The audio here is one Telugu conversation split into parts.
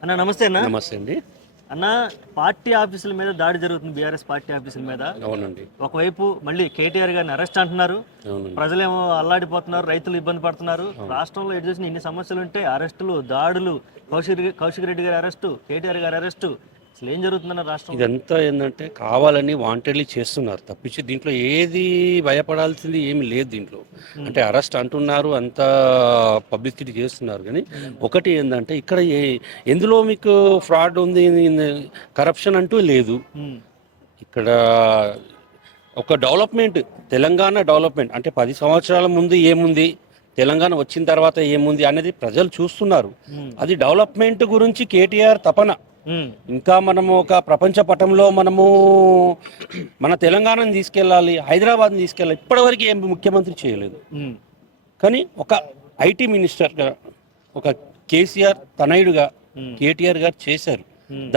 అన్న నమస్తే అన్న. నమస్తే అండి. అన్న, పార్టీ ఆఫీసుల మీద దాడి జరుగుతుంది, బీఆర్ఎస్ పార్టీ ఆఫీసుల మీద. అవునండి. ఒకవైపు మళ్ళీ కేటీఆర్ గారిని అరెస్ట్ అంటున్నారు, అవునండి. ప్రజలేమో అల్లాడిపోతున్నారు, రైతులు ఇబ్బంది పడుతున్నారు. రాష్ట్రంలో ఎటు చూసిన ఇన్ని సమస్యలు ఉంటే అరెస్టులు, దాడులు, కౌశిక్ రెడ్డి గారి అరెస్టు, కేటీఆర్ గారి అరెస్టు, అసలు ఏం జరుగుతుందన్న రాష్ట్రం? ఇదంతా ఏంటంటే కావాలని వాంటెడ్లీ చేస్తున్నారు తప్పించి దీంట్లో ఏది భయపడాల్సింది ఏమి లేదు దీంట్లో. అంటే అరెస్ట్ అంటున్నారు, అంత పబ్లిసిటీ చేస్తున్నారు. కానీ ఒకటి ఏంటంటే ఇక్కడ ఎందులో మీకు ఫ్రాడ్ ఉంది, కరప్షన్ అంటూ లేదు. ఇక్కడ ఒక డెవలప్మెంట్, తెలంగాణ డెవలప్మెంట్ అంటే 10 సంవత్సరాల ముందు ఏముంది, తెలంగాణ వచ్చిన తర్వాత ఏముంది అనేది ప్రజలు చూస్తున్నారు. అది డెవలప్మెంట్ గురించి కేటీఆర్ తపన. ఇంకా మనము ఒక ప్రపంచ పటంలో మనము మన తెలంగాణను తీసుకెళ్ళాలి, హైదరాబాద్ని తీసుకెళ్ళాలి. ఇప్పటివరకు ఏం ముఖ్యమంత్రి చేయలేదు. కానీ ఒక ఐటీ మినిస్టర్గా, ఒక కేసీఆర్ తనయుడుగా కేటీఆర్ గారు చేశారు.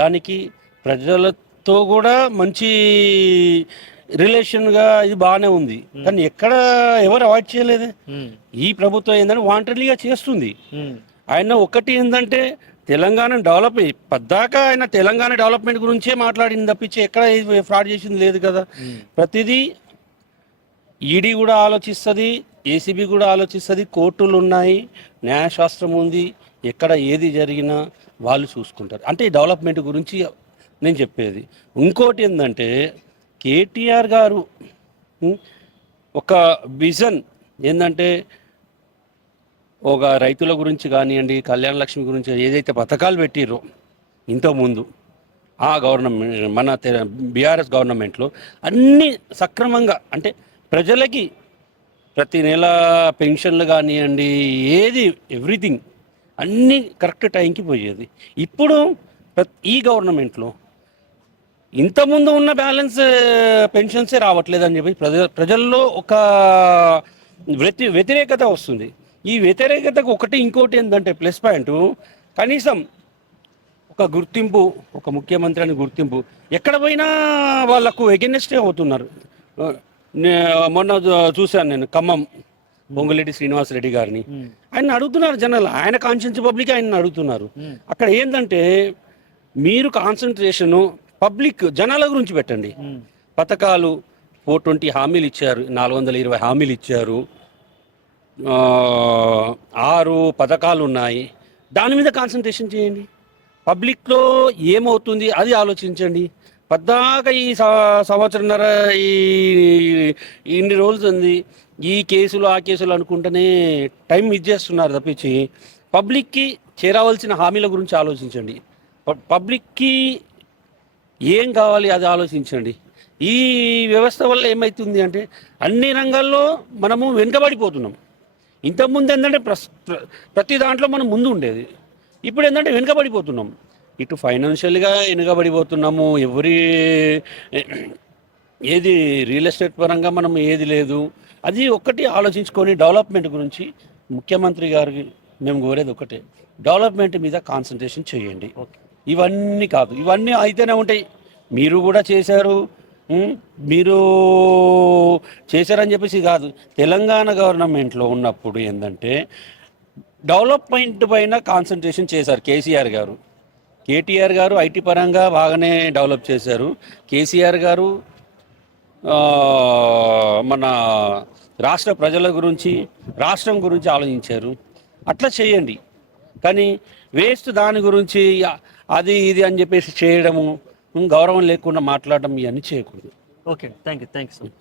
దానికి ప్రజలతో కూడా మంచి రిలేషన్గా ఇది బాగానే ఉంది. కానీ ఎక్కడ ఎవరు అవాయిడ్ చేయలేదు. ఈ ప్రభుత్వం ఏంటంటే వాంటరీగా చేస్తుంది. ఆయన ఒకటి ఏంటంటే తెలంగాణ డెవలప్ పద్దాకా ఆయన తెలంగాణ డెవలప్మెంట్ గురించే మాట్లాడింది తప్పించి ఎక్కడ ఫ్రాడ్ చేసింది లేదు కదా. ప్రతిదీ ఈడీ కూడా ఆలోచిస్తుంది, ఏసీబీ కూడా ఆలోచిస్తుంది, కోర్టులు ఉన్నాయి, న్యాయశాస్త్రం ఉంది. ఎక్కడ ఏది జరిగినా వాళ్ళు చూసుకుంటారు. అంటే ఈ డెవలప్మెంట్ గురించి నేను చెప్పేది. ఇంకోటి ఏంటంటే కేటీఆర్ గారు ఒక విజన్ ఏంటంటే ఒక రైతుల గురించి కానివ్వండి, కళ్యాణ లక్ష్మి గురించి ఏదైతే పథకాలు పెట్టిరో ఇంతకుముందు ఆ గవర్నమెంట్, మన బీఆర్ఎస్ గవర్నమెంట్లో అన్నీ సక్రమంగా అంటే ప్రజలకి ప్రతి నెల పెన్షన్లు కానివ్వండి, ఏది ఎవ్రీథింగ్ అన్నీ కరెక్ట్ టైంకి పోయేది. ఇప్పుడు ఈ గవర్నమెంట్లో ఇంతకుముందు ఉన్న బ్యాలెన్స్ పెన్షన్సే రావట్లేదని చెప్పి ప్రజల్లో ఒక వ్యతిరేకత వస్తుంది. ఈ వ్యతిరేకతకు ఒకటి ఇంకోటి ఏంటంటే ప్లస్ పాయింట్, కనీసం ఒక గుర్తింపు, ఒక ముఖ్యమంత్రి అని గుర్తింపు ఎక్కడ పోయినా వాళ్ళకు ఎగెనెస్టే అవుతున్నారు. మొన్న చూశాను నేను ఖమ్మం పొంగులేటి శ్రీనివాసరెడ్డి గారిని. ఆయన అడుగుతున్నారు జనాలు, ఆయన కాన్షియన్స్ పబ్లిక్ ఆయన అడుగుతున్నారు. అక్కడ ఏంటంటే మీరు కాన్సన్ట్రేషను పబ్లిక్ జనాల గురించి పెట్టండి. పథకాలు 420 హామీలు ఇచ్చారు, 420 హామీలు ఇచ్చారు, 6 పథకాలు ఉన్నాయి. దాని మీద కాన్సన్ట్రేషన్ చేయండి. పబ్లిక్లో ఏమవుతుంది అది ఆలోచించండి. పద్దాక ఈ సంవత్సరంన్నర ఇన్ని రోజులు ఉంది ఈ కేసులు ఆ కేసులు అనుకుంటేనే టైం ఇచ్చేస్తున్నారు తప్పించి పబ్లిక్కి చేరవలసిన హామీల గురించి ఆలోచించండి. పబ్లిక్కి ఏం కావాలి అది ఆలోచించండి. ఈ వ్యవస్థ వల్ల ఏమవుతుంది అంటే అన్ని రంగాల్లో మనము వెనుకబడిపోతున్నాం. ఇంతకుముందు ఏంటంటే ప్రతి దాంట్లో మనం ముందు ఉండేది, ఇప్పుడు ఏంటంటే వెనుకబడిపోతున్నాం. ఇటు ఫైనాన్షియల్గా వెనుకబడిపోతున్నాము, ఏది రియల్ ఎస్టేట్ పరంగా మనం ఏది లేదు. అది ఒక్కటి ఆలోచించుకొని డెవలప్మెంట్ గురించి ముఖ్యమంత్రి గారికి మేము కోరేది ఒకటే, డెవలప్మెంట్ మీద కాన్సన్ట్రేషన్ చేయండి. ఇవన్నీ కాదు, ఇవన్నీ అయితేనే ఉంటాయి. మీరు కూడా చేశారు, మీరు చేశారని చెప్పేసి కాదు. తెలంగాణ గవర్నమెంట్లో ఉన్నప్పుడు ఏంటంటే డెవలప్మెంట్ పైన కాన్సన్ట్రేషన్ చేశారు కేసీఆర్ గారు. కేటీఆర్ గారు ఐటీ పరంగా బాగానే డెవలప్ చేశారు. కేసీఆర్ గారు మన రాష్ట్ర ప్రజల గురించి, రాష్ట్రం గురించి ఆలోచించారు. అట్లా చేయండి. కానీ వేస్ట్ దాని గురించి అది ఇది అని చెప్పేసి చేయడము, గౌరవం లేకుండా మాట్లాడడం ఇవన్నీ చేయకూడదు. Okay, thank you so much.